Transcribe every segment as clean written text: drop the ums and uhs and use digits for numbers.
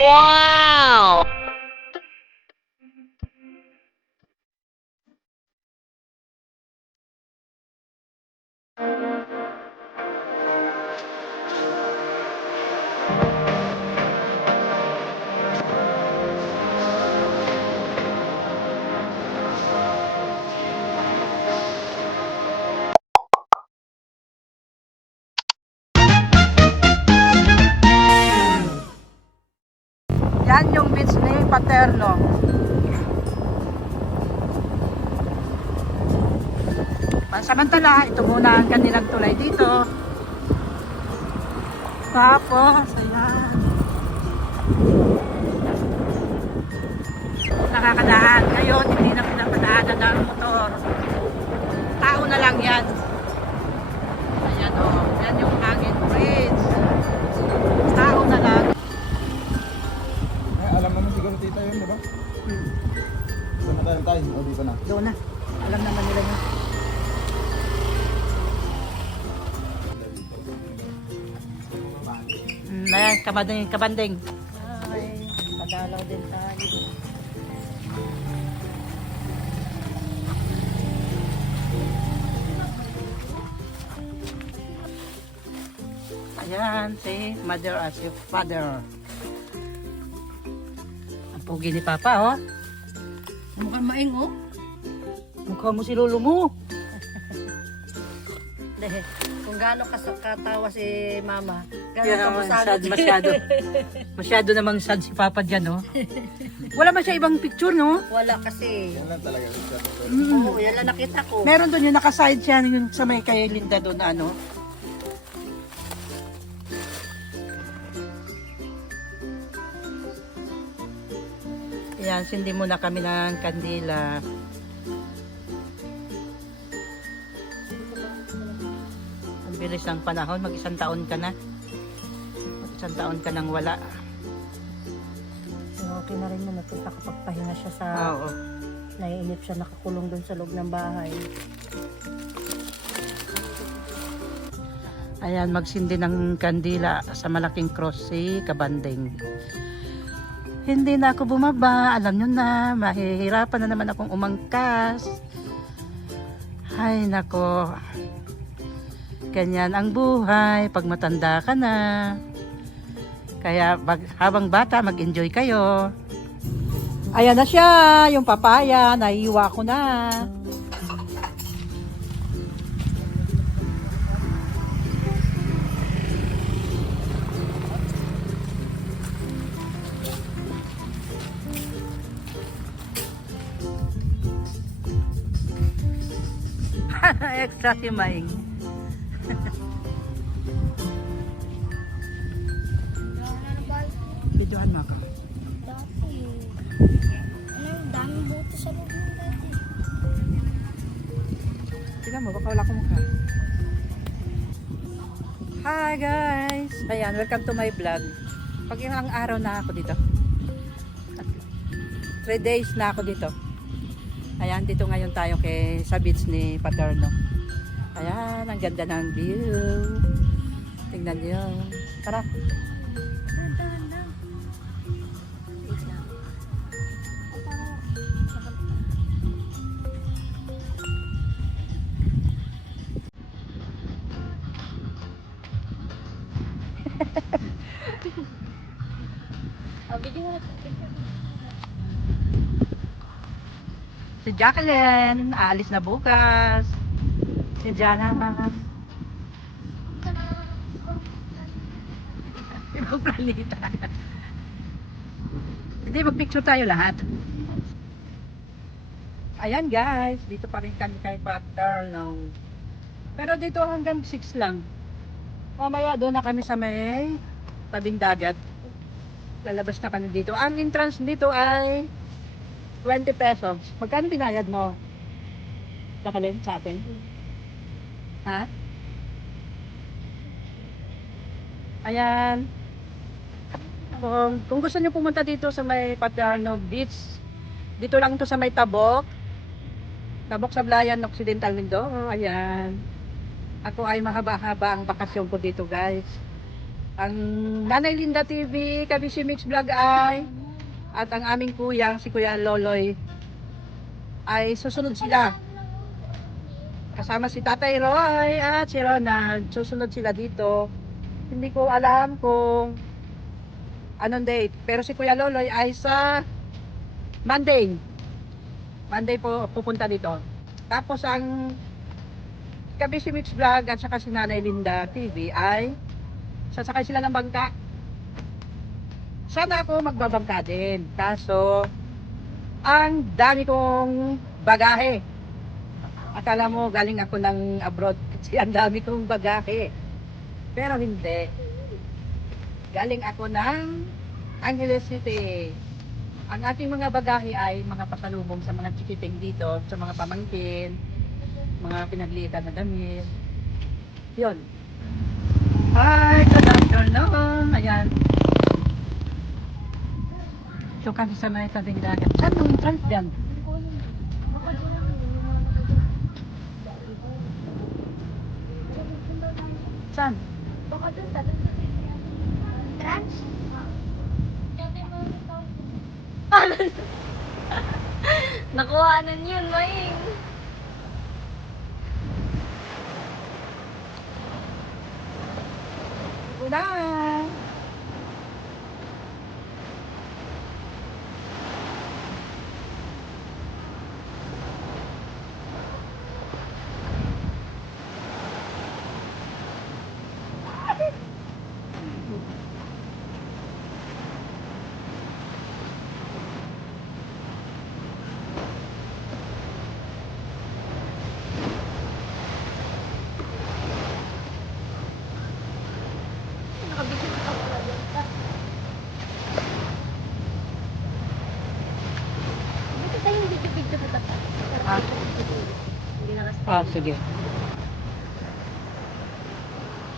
Wow! Yan yung beach ni Paterno. Pansamantala, ito muna ang kanilang tulay dito. Tapos, ayan. Nakakadaan. Ngayon, hindi na pinapadaanan ng motor. Tao na lang yan. Ayan o. Yan yung hangin bridge. Tao na lang. Eh, alam naman siguro tita yun, di ba? Saan na tayo? O dito na. Doon na. Alam naman nila yun. Ayan, kabanding. Ay, padalaw din tayo. Ayan, si Mother as your father. Ang pogi ni Papa, oh. Mukhang maing, oh. Mukha mo si lolo mo. Kung gaano katawa si mama, Yan gaano naman, kabusado. sad masyado. Masyado namang sad si Papa dyan, oh. Wala ba siya ibang picture, no? Wala kasi. Yan lang talaga. Oo, yan lang nakita ko. Meron doon yung nakaside siya yung sa may kay Linda doon na ano. Yan, sindi muna kami ng kandila. Ang bilis ng panahon, mag-isang taon ka na. Mag-isang taon ka nang wala. Okay na rin mo, nagpagpahinga siya sa, Oo. naiinip siya nakakulong doon sa loob ng bahay. Ayan, magsindi ng kandila sa malaking cross si Kabanding. Hindi na ako bumaba. Alam nyo na, mahihirapan na naman akong umangkas. Ay, nako. Ganyan ang buhay pag matanda ka na. Kaya habang bata, mag-enjoy kayo. Ayan na siya, yung papaya. Naiiwa ko na. Extra si Maing. Videohan mo ako. Daming buto sa loob ng dati. Tignan mo, baka wala akong mukha. Hi guys! Ayan, welcome to my vlog. Pag ilang araw na ako dito. 3 days na ako dito. Ayan, dito ngayon tayo sa beach ni Paterno. Ayan, ang ganda ng view. Tingnan niyo. Tara. Si Jacqueline, aalis na bukas. Si Jana, ibang planeta. Hindi, magpicture tayo lahat. Ayan guys, dito pa rin kami kay Paterno. Pero dito hanggang 6 lang. Mamaya doon na kami sa may tabing dagat. Lalabas na kami dito. Ang entrance dito ay 20 pesos. Magkano binayad mo? Jacqueline, sa atin? Ha? Ayan. Kung gusto niyo pumunta dito sa may Paterno Beach, dito lang to sa may Tabok. Tabok sa Blayan Occidental Mindoro. Ayan. Ako ay mahaba-haba ang bakasyon ko dito guys. Ang Nanay Linda TV, kami si Mix Vlog ay, at ang aming kuya, si Kuya Loloy, ay susunod sila. Kasama si Tatay Roy at si Ronald. Susunod sila dito. Hindi ko alam kung anong date. Pero si Kuya Loloy ay sa Monday. Monday po pupunta dito. Tapos ang kami si Mix Vlog at saka si Nanay Linda TV ay sasakay sila ng bangka. Sana ako magbabangka din. Kaso, ang dami kong bagahe. Akala mo galing ako ng abroad kasi ang dami kong bagahe. Pero hindi. Galing ako ng Angeles City. Ang ating mga bagahe ay mga pasalubong sa mga chikiting dito, sa mga pamangkin, mga pinaglitan na damit. Yun. Hi, good afternoon. Ayan. So kami sa may tabing dagat. Saan yung entrance dyan? Saan? Nakuhanan yun, Maing. Wala. Nakabigyan ka pala dyan. Dito tayo yung video-video na dapat. Ah, Hindi na kasi sige.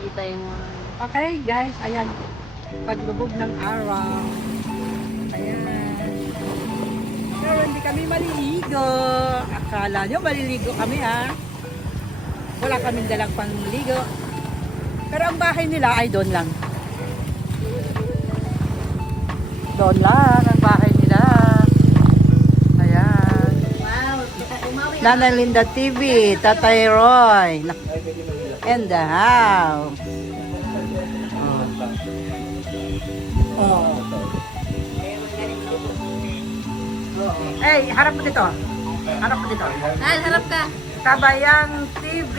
kita yung mga... Okay guys, ayan. Paglubog ng araw. Ayan. Pero hindi kami maliligo. Akala nyo maliligo kami ha. Wala kaming dalang pangligo. Pero ang bahay nila ay doon lang. Doon lang ang bahay nila. Ayan. Wow, kita umawi. Nanay Linda TV, Tatay Roy. And the house. Oh. Hey, harap mo dito. Harap mo dito. Nal, harap ka. Kabayang TV.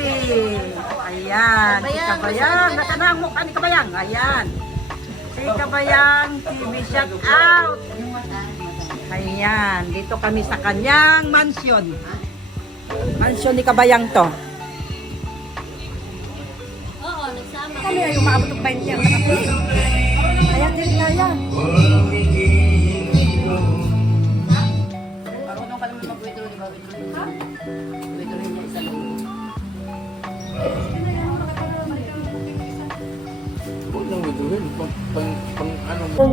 Ayan. Si Kabayang, Kabayang. masarap Nasa na ang mukha ni Kabayang. Ayan. Si Kabayang TV. Shout out. Ayan. Dito kami sa kanyang mansion. Mansion ni Kabayang to. Oo, nagsama. Kami ay umabot ng 20 ang nakapili. Kaya din kaya. Marunong ka naman mag-withdraw, di ba? Withdraw niya isa lang. Huwag nang withdrawin. Pang ano mo.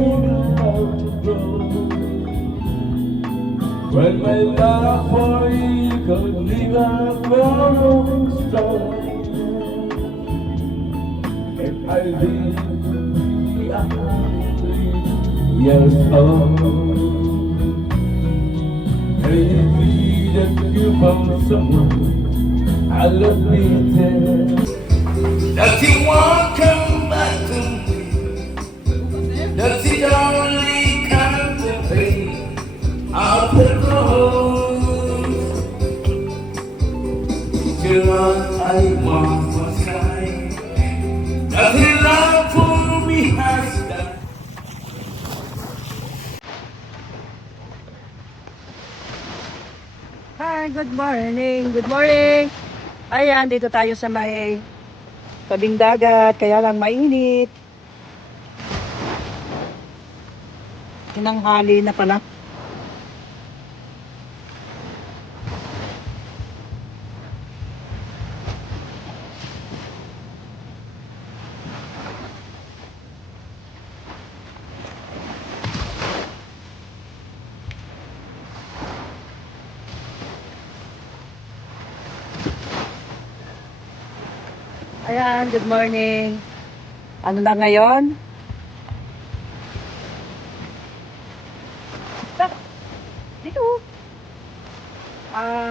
When my love for you could never grow strong, if I leave years old, maybe that you found someone I love me tell that you won't come back to me, that you only contemplate out the road. Till I want to try that the love for me has done. Hi, good morning. Good morning. Ayan, dito tayo sa may tabing dagat, kaya lang mainit. Tinanghali na pala. Ayan, good morning. Ano na ngayon? Dito.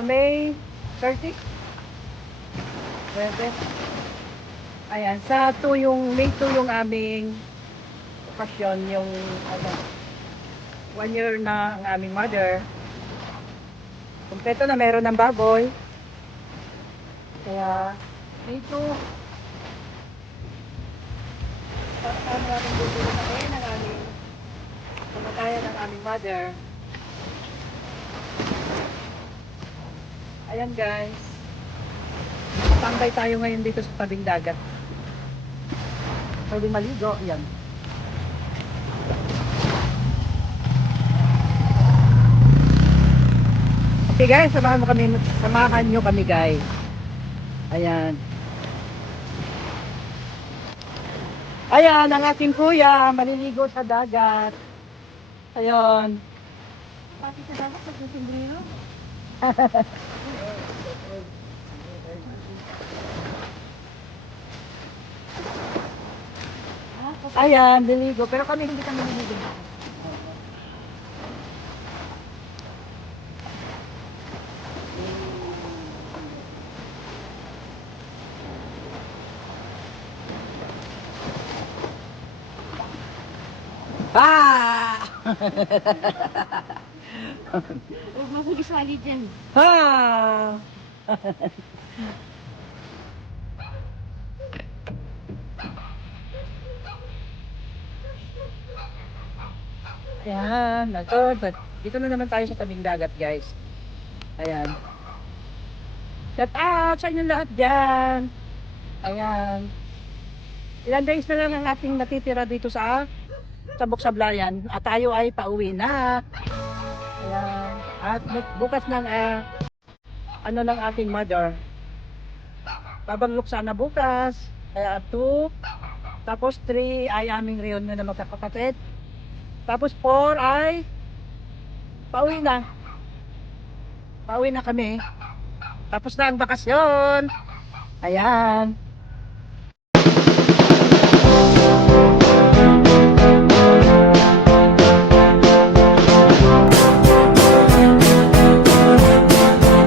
May 30. Pwede. Ayan, sa 2 yung, May 2 yung aming okasyon, yung, 1 year na ang aming mother. Kompleto na, meron ng baboy. Kaya, May 2. Kasama natin dito na kayo ng aming kamatayan ng aming mother. Ayan guys. Tambay tayo ngayon dito sa tabing dagat. Pwede maligo. Ayan. Okay guys, samahan nyo kami guys. Ayan. Ayan, ang ating kuya, maliligo sa dagat. Ayan. Pati sa dagat, nagsisimbrino. Ayan, liligo. Pero kami hindi kami liligo. Ah! Huwag mo kong isali dyan. Ah! Ayan, dito na naman tayo sa tabing dagat, guys. Ayan. Shout out sa inyo lahat dyan. Ayan. Ilan days na lang ang ating natitira dito sa Buksoblayan. At tayo ay pauwi na. Ayan. At bukas ng ano ng ating mother. Babanglok sana bukas. Kaya 2. Tapos 3 ay aming reunion na magkakapatid. Tapos 4 ay pauwi na. Pauwi na kami. Tapos na ang bakasyon. Ayan.